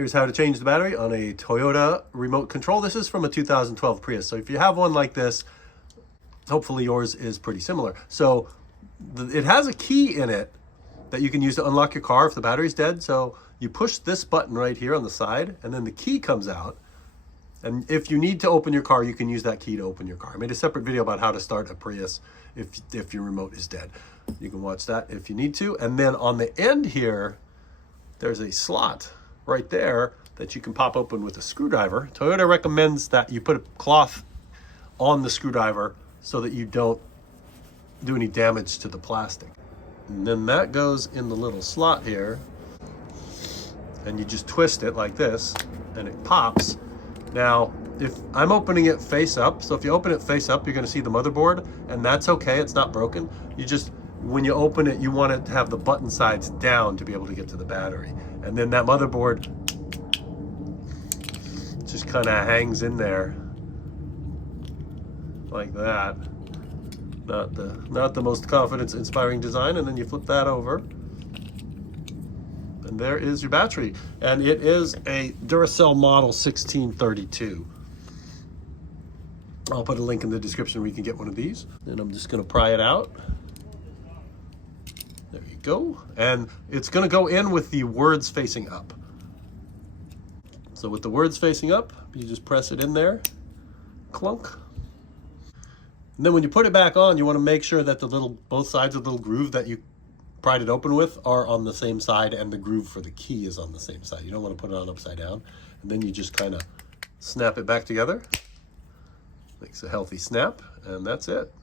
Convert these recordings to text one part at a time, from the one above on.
Here's how to change the battery on a Toyota remote control. This is from a 2012 Prius. So if you have one like this, hopefully yours is pretty similar. So it has a key in it that you can use to unlock your car if the battery's dead. So you push this button right here on the side, and then the key comes out. And if you need to open your car, you can use that key to open your car. I made a separate video about how to start a Prius if your remote is dead. You can watch that if you need to. And then on the end here, there's a slot right there that you can pop open with a screwdriver. Toyota recommends that you put a cloth on the screwdriver so that you don't do any damage to the plastic. And then that goes in the little slot here, and you just twist it like this and it pops. Now, if I'm opening it face up, so if you open it face up, you're going to see the motherboard, and that's okay, it's not broken. You just, when you open it, you want it to have the button sides down to be able to get to the battery. And then that motherboard just kind of hangs in there like that. Not the most confidence-inspiring design. And then you flip that over, and there is your battery. And it is a Duracell model 1632. I'll put a link in the description where you can get one of these. And I'm just going to pry it out. There you go. And it's going to go in with the words facing up. So with the words facing up, you just press it in there, clunk. And then when you put it back on, you want to make sure that both sides of the little groove that you pried it open with are on the same side, and the groove for the key is on the same side. You don't want to put it on upside down. And then you just kind of snap it back together. Makes a healthy snap, and that's it.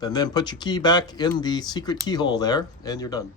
And then put your key back in the secret keyhole there, and you're done.